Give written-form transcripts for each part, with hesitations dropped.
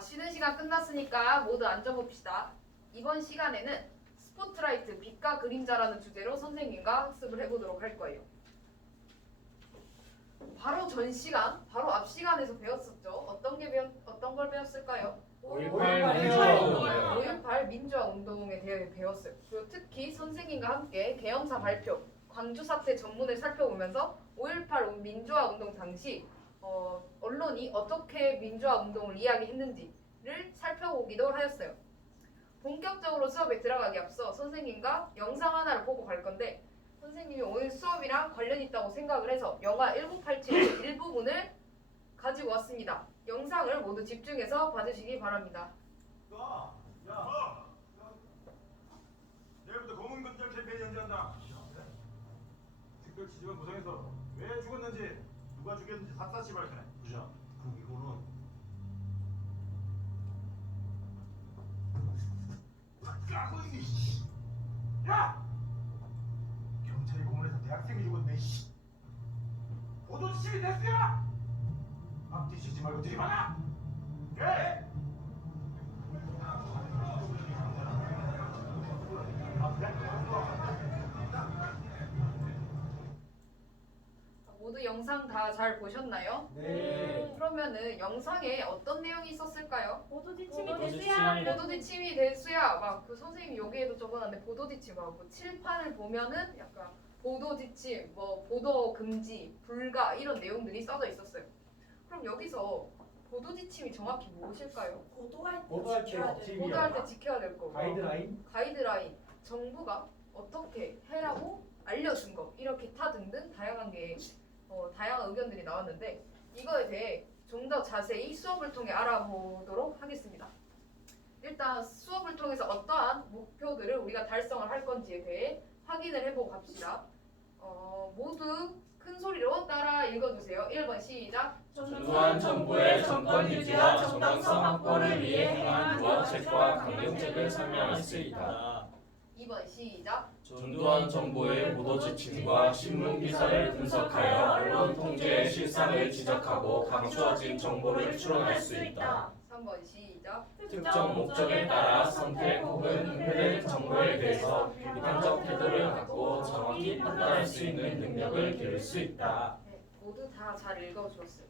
쉬는 시간 끝났으니까 모두 앉아봅시다. 이번 시간에는 스포트라이트, 빛과 그림자라는 주제로 선생님과 학습을 해보도록 할 거예요. 바로 전 시간, 바로 앞 시간에서 배웠었죠. 어떤 걸 배웠을까요? 5.18 민주화 운동이요. 5.18 민주화 운동에 대해 배웠어요. 그리고 특히 선생님과 함께 개영사 발표, 광주 사태 전문을 살펴보면서 5.18 민주화 운동 당시 언론이 어떻게 민주화 운동을 이야기했는지를 살펴보기도 하였어요. 본격적으로 수업에 들어가기 앞서 선생님과 영상 하나를 보고 갈 건데 선생님이 오늘 수업이랑 관련 있다고 생각을 해서 영화 1987의 일부분을 가지고 왔습니다. 영상을 모두 집중해서 봐주시기 바랍니다. 야! 내일부터 검은 근절 캠페인 연재한다. 특별 취집은 구성해서 왜 죽었는지 누가 죽였는지 샅샅이 밝혀내. 부자, 그럼 이거는 까고 있니? 야! 경찰이 공원에서 대학생이 죽었네. 보도지침이 됐어요. 앞뒤지지 말고 들이받아. 예! 모두 영상 다 잘 보셨나요? 네. 그러면은 영상에 어떤 내용이 있었을까요? 보도지침이 보도지침이 보도지침이 대수야. 막 그 선생님 여기에도 적어놨는데 보도지침하고 칠판을 보면은 약간 보도지침, 뭐 보도 금지, 불가 이런 내용들이 써져 있었어요. 그럼 여기서 보도지침이 정확히 무엇일까요? 보도할 보도할 때 때 지켜야 돼. 지침. 보도할 때 지켜야 될 거. 가이드라인? 정부가 어떻게 해라고 알려준 거 이렇게 타 등등 다양한 의견들이 나왔는데 이거에 대해 좀 더 자세히 수업을 통해 알아보도록 하겠습니다. 일단 수업을 통해서 어떠한 목표들을 우리가 달성을 할 건지에 대해 확인을 해보고 갑시다. 모두 큰 소리로 따라 읽어주세요. 1번 시작. 전두환 정부의 정권 유지와 정당성 확보를 위해 행한 무엇책과 강경책을 설명했으이다. 2번 시작. 전두환 정부의 보도지침과 신문기사를 분석하여 언론 통제의 실상을 지적하고 감추어진 정보를 추론할 수 있다. 3번 시작. 특정 목적에 따라 선택 혹은 은폐된 정보에 대해서 비판적 태도를 갖고 정확히 판단할 수 있는 능력을 기를 수 있다. 네, 모두 다 잘 읽어주었어요.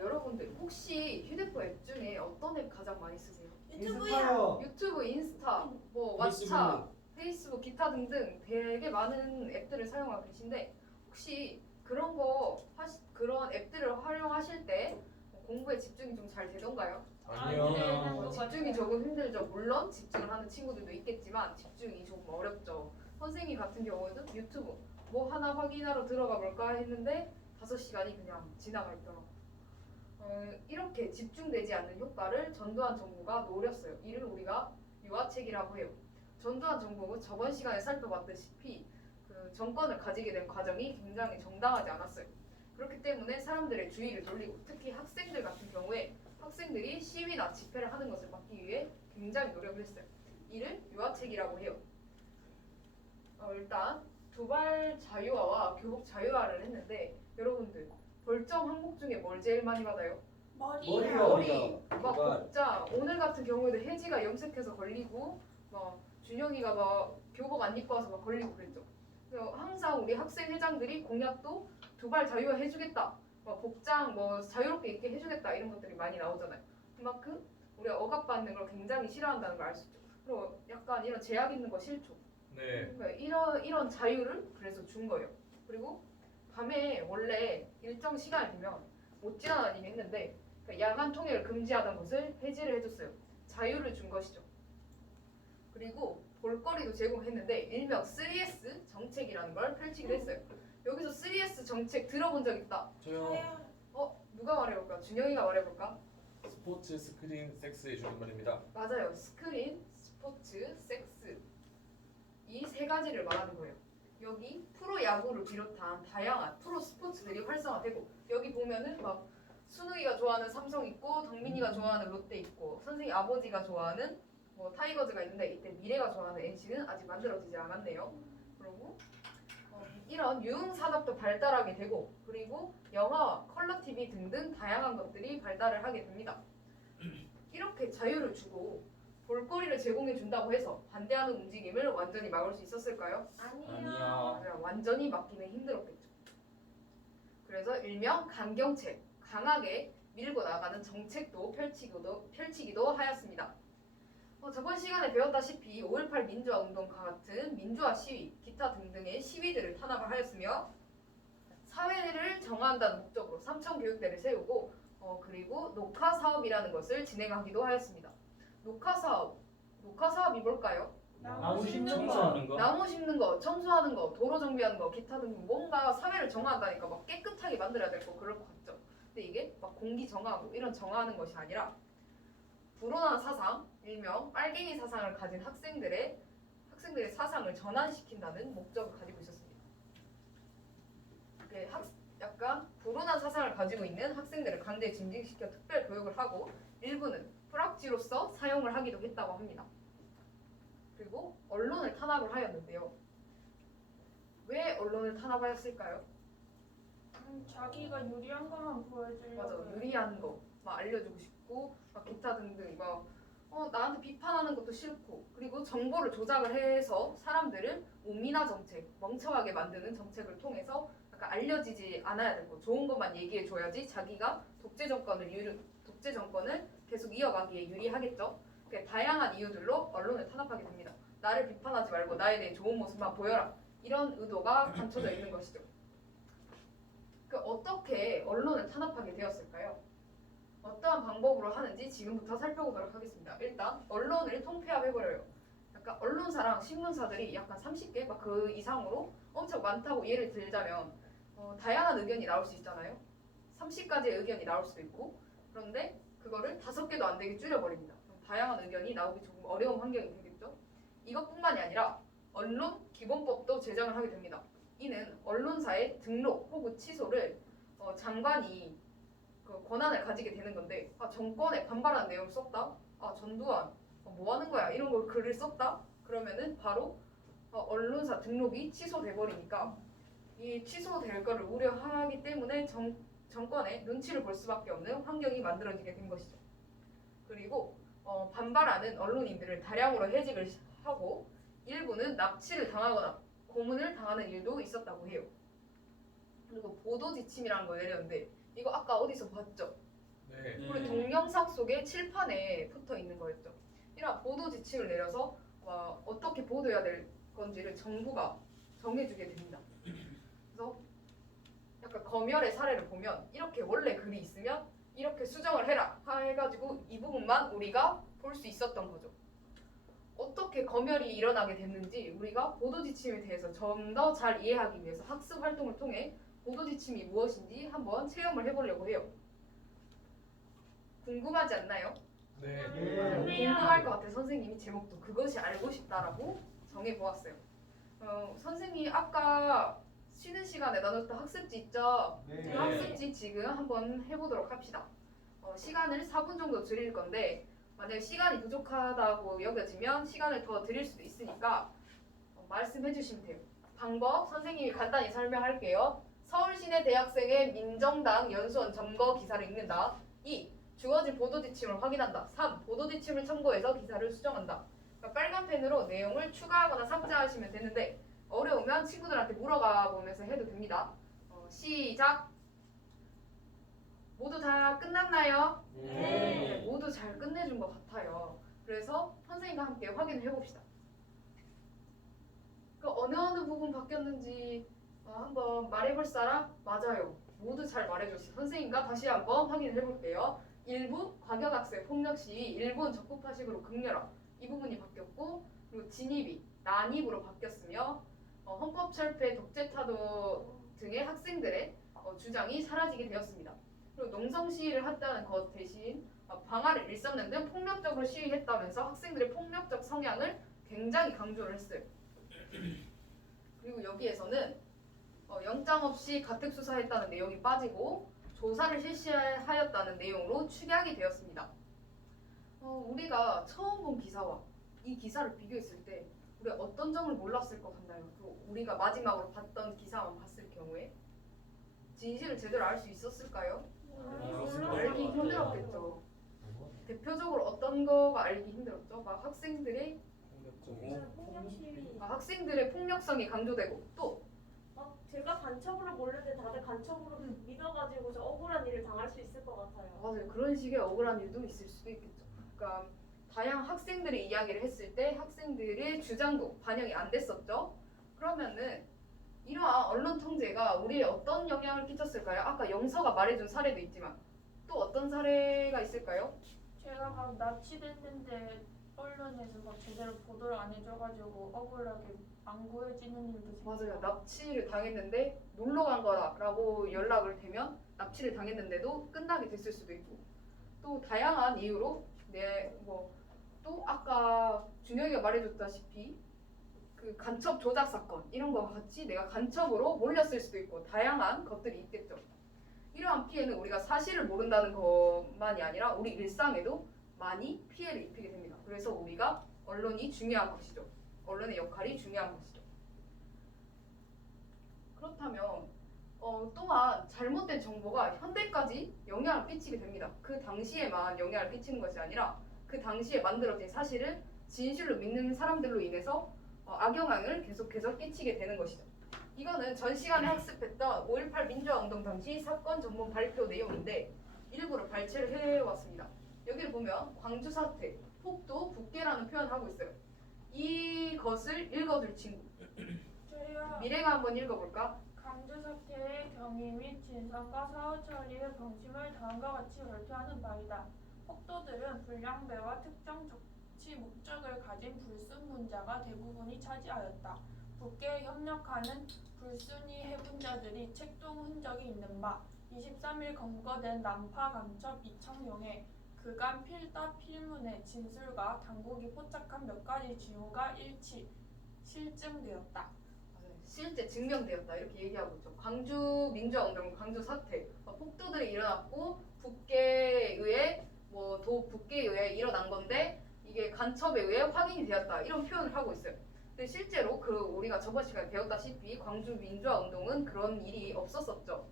여러분들 혹시 휴대폰 앱 중에 어떤 앱 가장 많이 쓰세요? 유튜브야. 유튜브, 인스타, 뭐 왓챠, 페이스북, 기타 등등 되게 많은 앱들을 사용하고 계신데 혹시 그런 앱들을 활용하실 때 공부에 집중이 좀 잘 되던가요? 아니요. 집중이 조금 힘들죠. 물론 집중을 하는 친구들도 있겠지만 집중이 조금 어렵죠. 선생님 같은 경우에도 유튜브 뭐 하나 확인하러 들어가 볼까 했는데 5시간이 그냥 지나가 있더라고요. 이렇게 집중되지 않는 효과를 전두환 정부가 노렸어요. 이를 우리가 유화책이라고 해요. 전두환 정부는 저번 시간에 살펴봤다시피 그 정권을 가지게 된 과정이 굉장히 정당하지 않았어요. 그렇기 때문에 사람들의 주의를 돌리고 특히 학생들 같은 경우에 학생들이 시위나 집회를 하는 것을 막기 위해 굉장히 노력을 했어요. 이를 유화책이라고 해요. 일단 도발 자유화와 교복 자유화를 했는데 여러분들 벌점 항목 중에 뭘 제일 많이 받아요? 머리, 막 복장. 오늘 같은 경우에도 혜지가 염색해서 걸리고 막 준영이가 막 교복 안 입고 와서 막 걸리고 그랬죠. 그래서 항상 우리 학생 회장들이 공약도 도발 자유화 해주겠다, 막 복장 뭐 자유롭게 입게 해주겠다 이런 것들이 많이 나오잖아요. 그만큼 우리가 억압받는 걸 굉장히 싫어한다는 걸 알 수 있죠. 그리고 약간 이런 제약 있는 거 싫죠. 네. 이런 자유를 그래서 준 거예요. 그리고 밤에 원래 일정 시간이 되면 못 지나다니게 했는데 야간 통행을 금지하던 것을 해지를 해줬어요. 자유를 준 것이죠. 그리고 볼거리도 제공했는데 일명 3S 정책이라는 걸 펼치기도 했어요. 여기서 3S 정책 들어본 적 있다. 저요. 누가 말해볼까? 준영이가 말해볼까? 스포츠, 스크린, 섹스의 줄임말입니다. 맞아요. 스크린, 스포츠, 섹스 이 세 가지를 말하는 거예요. 여기 프로야구를 비롯한 다양한 프로 스포츠들이 활성화되고 여기 보면은 막 순우이가 좋아하는 삼성 있고 덕민이가 좋아하는 롯데 있고 선생님 아버지가 좋아하는 뭐 타이거즈가 있는데 이때 미래가 좋아하는 NC는 아직 만들어지지 않았네요. 그리고 이런 유흥 산업도 발달하게 되고 그리고 영화와 컬러 TV 등등 다양한 것들이 발달을 하게 됩니다. 이렇게 자유를 주고 볼거리를 제공해 준다고 해서 반대하는 움직임을 완전히 막을 수 있었을까요? 아니요. 맞아요. 완전히 막기는 힘들었겠죠. 그래서 일명 강경책, 강하게 밀고 나가는 정책도 펼치기도 하였습니다. 저번 시간에 배웠다시피 5.18 민주화 운동과 같은 민주화 시위, 기타 등등의 시위들을 탄압을 하였으며 사회를 정화한다는 목적으로 삼청교육대를 세우고 그리고 녹화사업이라는 것을 진행하기도 하였습니다. 녹화사업이 뭘까요? 나무 심는 청소하는 거. 나무 심는 거, 청소하는 거, 도로 정비하는 거, 기타 등등 뭔가 사회를 정화한다니까 막 깨끗하게 만들어야 될 거 그럴 것 같죠. 근데 이게 막 공기 정화하고 이런 정화하는 것이 아니라 불온한 사상, 일명 빨갱이 사상을 가진 학생들의 사상을 전환시킨다는 목적을 가지고 있었습니다. 약간 불온한 사상을 가지고 있는 학생들을 강제 징징시켜 특별 교육을 하고 일부는 프락지로서 사용을 하기도 했다고 합니다. 그리고 언론을 탄압을 하였는데요. 왜 언론을 탄압하였을까요? 자기가 유리한 것만 보여주려고. 맞아, 유리한 거 막 알려주고 싶고 막 기타 등등 막 나한테 비판하는 것도 싫고 그리고 정보를 조작을 해서 사람들을 오미나 정책, 멍청하게 만드는 정책을 통해서 약간 알려지지 않아야 되고 좋은 것만 얘기해 줘야지 자기가 독재 정권을 계속 이어가기에 유리하겠죠. 다양한 이유들로 언론을 탄압하게 됩니다. 나를 비판하지 말고 나에 대해 좋은 모습만 보여라. 이런 의도가 감춰져 있는 것이죠. 어떻게 언론을 탄압하게 되었을까요? 어떠한 방법으로 하는지 지금부터 살펴보도록 하겠습니다. 일단 언론을 통폐합해버려요. 약간 언론사랑 신문사들이 약간 30개 막 그 이상으로 엄청 많다고 예를 들자면 다양한 의견이 나올 수 있잖아요. 30가지의 의견이 나올 수도 있고 그런데 그거를 5개도 안 되게 줄여버립니다. 그럼 다양한 의견이 나오기 조금 어려운 환경이 되겠죠. 이것뿐만이 아니라 언론 기본법도 제정을 하게 됩니다. 이는 언론사의 등록 혹은 취소를 장관이 그 권한을 가지게 되는 건데 정권에 반발하는 내용을 썼다? 전두환 뭐 하는 거야? 이런 걸 글을 썼다? 그러면은 바로 언론사 등록이 취소돼 버리니까 이 취소될 거를 우려하기 때문에 정권의 눈치를 볼 수밖에 없는 환경이 만들어지게 된 것이죠. 그리고 반발하는 언론인들을 다량으로 해직을 하고 일부는 납치를 당하거나 고문을 당하는 일도 있었다고 해요. 그리고 보도 지침이라는 걸 내렸는데 이거 아까 어디서 봤죠? 네. 우리 동영상 속에 칠판에 붙어 있는 거였죠. 이런 보도 지침을 내려서 어떻게 보도해야 될 건지를 정부가 정해주게 됩니다. 그래서 약간 검열의 사례를 보면 이렇게 원래 글이 있으면 이렇게 수정을 해라 해가지고 이 부분만 우리가 볼 수 있었던 거죠. 어떻게 검열이 일어나게 됐는지 우리가 보도 지침에 대해서 좀 더 잘 이해하기 위해서 학습 활동을 통해 보도 지침이 무엇인지 한번 체험을 해보려고 해요. 궁금하지 않나요? 네. 궁금할 것 같아. 선생님이 제목도 그것이 알고 싶다라고 정해보았어요. 선생님이 아까 쉬는 시간에 나눴던 학습지 있죠? 네. 그 학습지 지금 한번 해보도록 합시다. 시간을 4분 정도 드릴 건데 만약에 시간이 부족하다고 여겨지면 시간을 더 드릴 수도 있으니까 말씀해 주시면 돼요. 방법 선생님이 간단히 설명할게요. 서울시내 대학생의 민정당 연수원 점거 기사를 읽는다. 2. 주어진 보도 지침을 확인한다. 3. 보도 지침을 참고해서 기사를 수정한다. 그러니까 빨간 펜으로 내용을 추가하거나 삭제하시면 되는데 어려우면 친구들한테 물어가 보면서 해도 됩니다. 시작! 모두 다 끝났나요? 네. 모두 잘 끝내준 것 같아요. 그래서 선생님과 함께 확인을 해봅시다. 어느 부분 바뀌었는지 한번 말해볼 사람? 맞아요. 모두 잘 말해줬어요. 선생님과 다시 한번 확인을 해볼게요. 1부 과격학생 폭력 시위, 1분 적극파식으로 극렬화 이 부분이 바뀌었고 그리고 진입이 난입으로 바뀌었으며 헌법철폐 독재타도 등의 학생들의 주장이 사라지게 되었습니다. 그리고 농성 시위를 했다는 것 대신 방화를 일삼는 등 폭력적으로 시위했다면서 학생들의 폭력적 성향을 굉장히 강조를 했어요. 그리고 여기에서는 영장 없이 가택 수사했다는 내용이 빠지고 조사를 실시하였다는 내용으로 축약이 되었습니다. 우리가 처음 본 기사와 이 기사를 비교했을 때 우리가 어떤 점을 몰랐을 것 같나요? 우리가 마지막으로 봤던 기사만 봤을 경우에 진실을 제대로 알 수 있었을까요? 알기 힘들었겠죠. 대표적으로 어떤 어떤 거가 알기 힘들었죠? 막 학생들의 폭력 시위. 학생들의 폭력성이 강조되고 또 제가 간첩으로 몰릴 때 다들 간첩으로 믿어가지고 저 억울한 일을 당할 수 있을 것 같아요. 맞아요. 그런 식의 억울한 일도 있을 수도 있겠죠. 그러니까 다양한 학생들의 이야기를 했을 때 학생들의 주장도 반영이 안 됐었죠. 그러면은 이러한 언론 통제가 우리에 어떤 영향을 끼쳤을까요? 아까 영서가 말해준 사례도 있지만 또 어떤 사례가 있을까요? 제가 막 납치됐는데 언론에서 막 제대로 보도를 안 해줘가지고 억울하게 안 구해지는 일도 맞아요. 생기고. 납치를 당했는데 놀러 간 거라고 연락을 대면 납치를 당했는데도 끝나게 됐을 수도 있고 또 다양한 이유로 또 아까 준영이가 말해줬다시피 그 간첩 조작 사건 이런 거와 같이 내가 간첩으로 몰렸을 수도 있고 다양한 것들이 있겠죠. 이러한 피해는 우리가 사실을 모른다는 것만이 아니라 우리 일상에도 많이 피해를 입히게 됩니다. 그래서 우리가 언론이 중요한 것이죠. 언론의 역할이 중요한 것이죠. 그렇다면 또한 잘못된 정보가 현대까지 영향을 끼치게 됩니다. 그 당시에만 영향을 끼치는 것이 아니라 그 당시에 만들어진 사실을 진실로 믿는 사람들로 인해서 악영향을 계속해서 끼치게 되는 것이죠. 이거는 전 시간에 학습했던 5.18 민주화운동 당시 사건 전문 발표 내용인데 일부러 발췌를 해왔습니다. 여기를 보면 광주 사태, 폭도, 북계라는 표현을 하고 있어요. 이것을 읽어줄 친구. 저희가 미래가 한번 읽어볼까? 강주 사태의 경위 및 진상과 사후 처리의 방침을 다음과 같이 발표하는 바이다. 폭도들은 불량배와 특정 정치 목적을 가진 불순분자가 대부분이 차지하였다. 북계에 협력하는 불순위 해분자들이 책동 흔적이 있는 바 23일 검거된 난파 간첩 이청용의 그간 필답 필문의 진술과 당국이 포착한 몇 가지 징후가 실증되었다. 실제 증명되었다 이렇게 얘기하고 있죠. 광주 민주화운동, 광주 사태, 폭도들이 일어났고 북계에 의해 북계에 의해 일어난 건데 이게 간첩에 의해 확인이 되었다 이런 표현을 하고 있어요. 근데 실제로 우리가 저번 시간에 배웠다시피 광주 민주화운동은 그런 일이 없었었죠.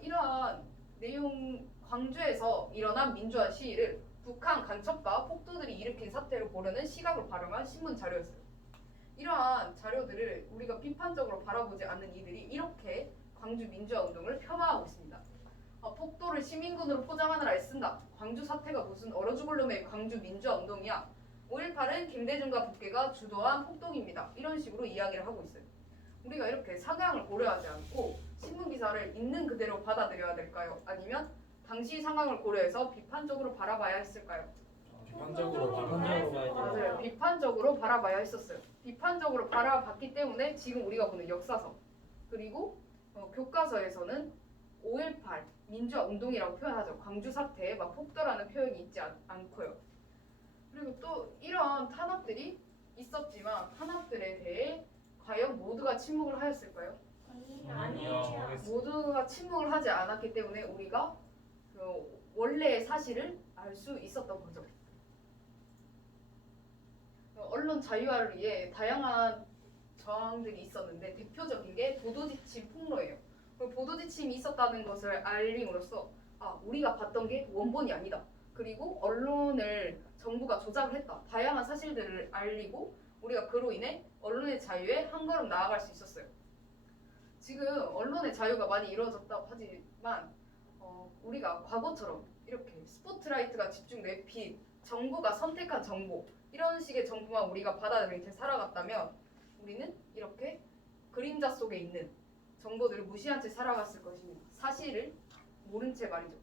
이러한 내용 광주에서 일어난 민주화 시위를 북한 간첩과 폭도들이 일으킨 사태로 보려는 시각을 발행한 신문 자료였어요. 이러한 자료들을 우리가 비판적으로 바라보지 않는 이들이 이렇게 광주 민주화운동을 폄하하고 있습니다. 폭도를 시민군으로 포장하느라 애쓴다. 광주 사태가 무슨 얼어 죽을 놈의 광주 민주화운동이야. 5.18은 김대중과 북계가 주도한 폭동입니다. 이런 식으로 이야기를 하고 있어요. 우리가 이렇게 상황을 고려하지 않고 신문 기사를 있는 그대로 받아들여야 될까요? 아니면 당시 상황을 고려해서 비판적으로 바라봐야 했을까요? 비판적으로 봐야 돼요. 맞아요. 비판적으로 바라봐야 했었어요. 비판적으로 바라봤기 때문에 지금 우리가 보는 역사서 그리고 교과서에서는 5.18 민주화운동이라고 표현하죠. 광주 사태에 막 폭도라는 표현이 있지 않고요. 그리고 또 이런 탄압들이 있었지만 탄압들에 대해 과연 모두가 침묵을 하였을까요? 아니에요. 모두가 침묵을 하지 않았기 때문에 우리가 원래의 사실을 알 수 있었던 거죠. 언론 자유화를 위해 다양한 저항들이 있었는데 대표적인 게 보도지침 폭로예요. 보도지침이 있었다는 것을 알림으로써 우리가 봤던 게 원본이 아니다. 그리고 언론을 정부가 조작을 했다. 다양한 사실들을 알리고 우리가 그로 인해 언론의 자유에 한 걸음 나아갈 수 있었어요. 지금 언론의 자유가 많이 이루어졌다고 하지만 우리가 과거처럼 이렇게 스포트라이트가 집중된 빛, 정부가 선택한 정보 이런 식의 정보만 우리가 받아들인 채 살아갔다면 우리는 이렇게 그림자 속에 있는 정보들을 무시한 채 살아갔을 것입니다. 사실을 모른 채 말이죠.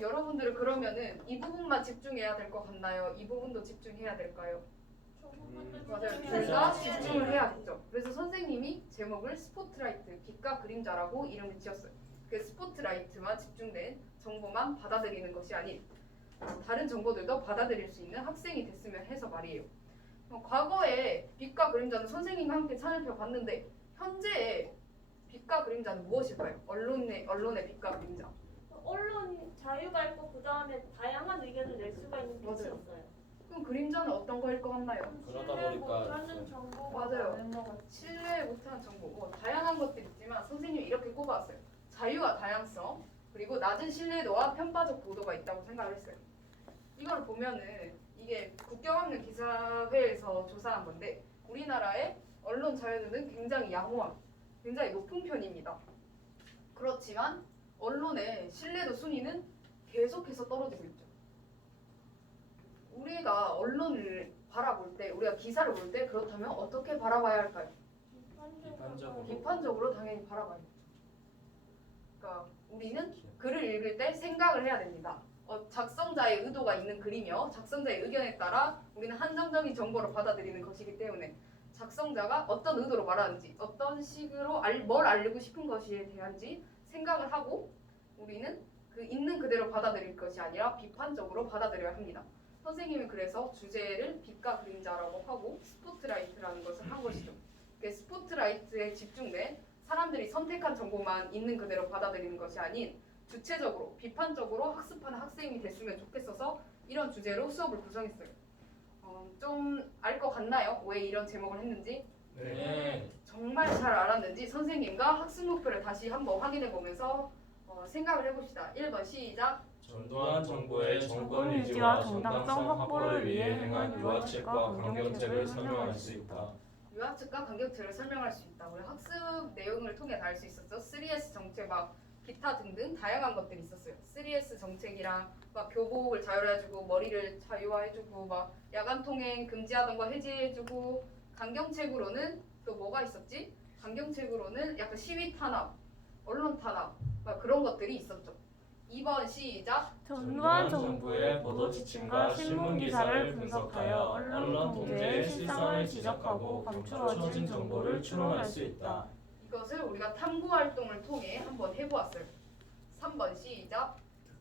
여러분들은 그러면은 이 부분만 집중해야 될 것 같나요? 이 부분도 집중해야 될까요? 맞아요. 둘 다 집중을 해야겠죠. 그래서 선생님이 제목을 스포트라이트, 빛과 그림자라고 이름을 지었어요. 그 스포트라이트만 집중된 정보만 받아들이는 것이 아닌 다른 정보들도 받아들일 수 있는 학생이 됐으면 해서 말이에요. 과거에 빛과 그림자는 선생님과 함께 살펴봤는데 현재의 빛과 그림자는 무엇일까요? 언론의 빛과 그림자. 언론이 자유가 있고 그 다음에 다양한 의견을 낼 수가 있는 맞아요. 빛이었어요. 그럼 그림자는 어떤 거일 것 같나요? 그러다 신뢰 보니까 못하는 정보가 맞아요. 많은 것 같아요. 신뢰 못하는 정보, 다양한 것들이 있지만 선생님이 이렇게 꼽아왔어요. 자유와 다양성, 그리고 낮은 신뢰도와 편파적 보도가 있다고 생각을 했어요. 이걸 보면은 이게 국경 없는 기사회에서 조사한 건데 우리나라의 언론 자유는 굉장히 양호한, 굉장히 높은 편입니다. 그렇지만 언론의 신뢰도 순위는 계속해서 떨어지고 있죠. 우리가 언론을 바라볼 때, 우리가 기사를 볼 때 그렇다면 어떻게 바라봐야 할까요? 비판적으로. 비판적으로 당연히 바라봐야겠죠. 그러니까 우리는 글을 읽을 때 생각을 해야 됩니다. 작성자의 의도가 있는 글이며 작성자의 의견에 따라 우리는 한정적인 정보를 받아들이는 것이기 때문에 작성자가 어떤 의도로 말하는지, 어떤 식으로 뭘 알리고 싶은 것에 대한지 생각을 하고 우리는 그 있는 그대로 받아들일 것이 아니라 비판적으로 받아들여야 합니다. 선생님은 그래서 주제를 빛과 그림자라고 하고 스포트라이트라는 것을 한 것이죠. 스포트라이트에 집중된 사람들이 선택한 정보만 있는 그대로 받아들이는 것이 아닌 주체적으로 비판적으로 학습하는 학생이 됐으면 좋겠어서 이런 주제로 수업을 구성했어요. 좀 알 것 같나요? 왜 이런 제목을 했는지? 네. 정말 잘 알았는지 선생님과 학습 목표를 다시 한번 확인해 보면서 생각을 해봅시다. 1번 시작. 전도한 정보의 정권 유지와 정당성 확보를 위해 행한 유아책과 강경책을 설명할 수 있다. 유아책과 강경책을 설명할 수 있다. 우리 학습 내용을 통해 알 수 있었죠. 3S 정책 막 기타 등등 다양한 것들이 있었어요. 3S 정책이랑 막 교복을 자율화해주고 머리를 자유화해주고 막 야간 통행 금지하던 거 해제해주고 강경책으로는 또 뭐가 있었지? 강경책으로는 약간 시위 탄압, 언론 탄압 막 그런 것들이 있었죠. 2번 시작. 전두환 정부의 보도 지침과 신문 기사를 분석하여 언론 통제의 실상을 지적하고 감추어진 정보를 추론할 수 있다. 이것을 우리가 탐구 활동을 통해 한번 해보았어요. 3번 시작.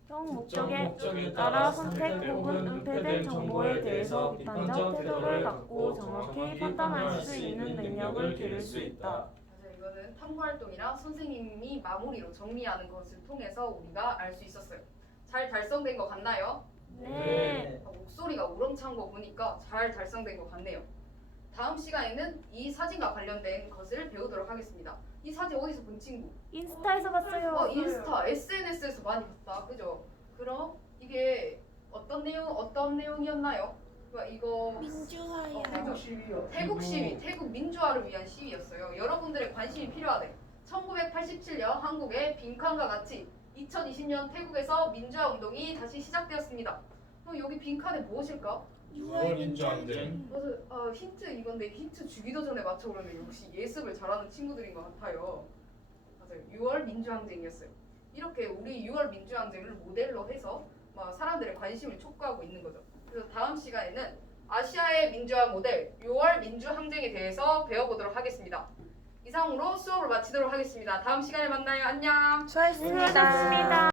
정 목적에 따라 선택 혹은 은폐된 정보에 대해서 비판적 태도를 갖고 정확히 판단할 수 있는 능력을 기를 수 있다. 맞아요. 이거는 탐구 활동이랑 선생님이 마무리로 정리하는 것을 통해서 우리가 알 수 있었어요. 잘 달성된 것 같나요? 네. 목소리가 우렁찬 거 보니까 잘 달성된 것 같네요. 다음 시간에는 이 사진과 관련된 것을 배우도록 하겠습니다. 이 사진 어디서 본 친구? 인스타에서 봤어요. 인스타, SNS에서 많이 봤다. 그죠? 그럼 이게 어떤 내용이었나요? 이거 민주화야. 태국 시위, 태국 민주화를 위한 시위였어요. 여러분들의 관심이 필요하대. 1987년 한국의 빈칸과 같이 2020년 태국에서 민주화 운동이 다시 시작되었습니다. 그럼 여기 빈칸에 무엇일까? 6월 민주항쟁. 맞아. 힌트 이건데 힌트 주기도 전에 맞춰보면 역시 예습을 잘하는 친구들인 것 같아요. 맞아요. 6월 민주항쟁이었어요. 이렇게 우리 6월 민주항쟁을 모델로 해서 막 사람들의 관심을 촉구하고 있는 거죠. 그래서 다음 시간에는 아시아의 민주화 모델 6월 민주항쟁에 대해서 배워보도록 하겠습니다. 이상으로 수업을 마치도록 하겠습니다. 다음 시간에 만나요. 안녕. 수고하셨습니다.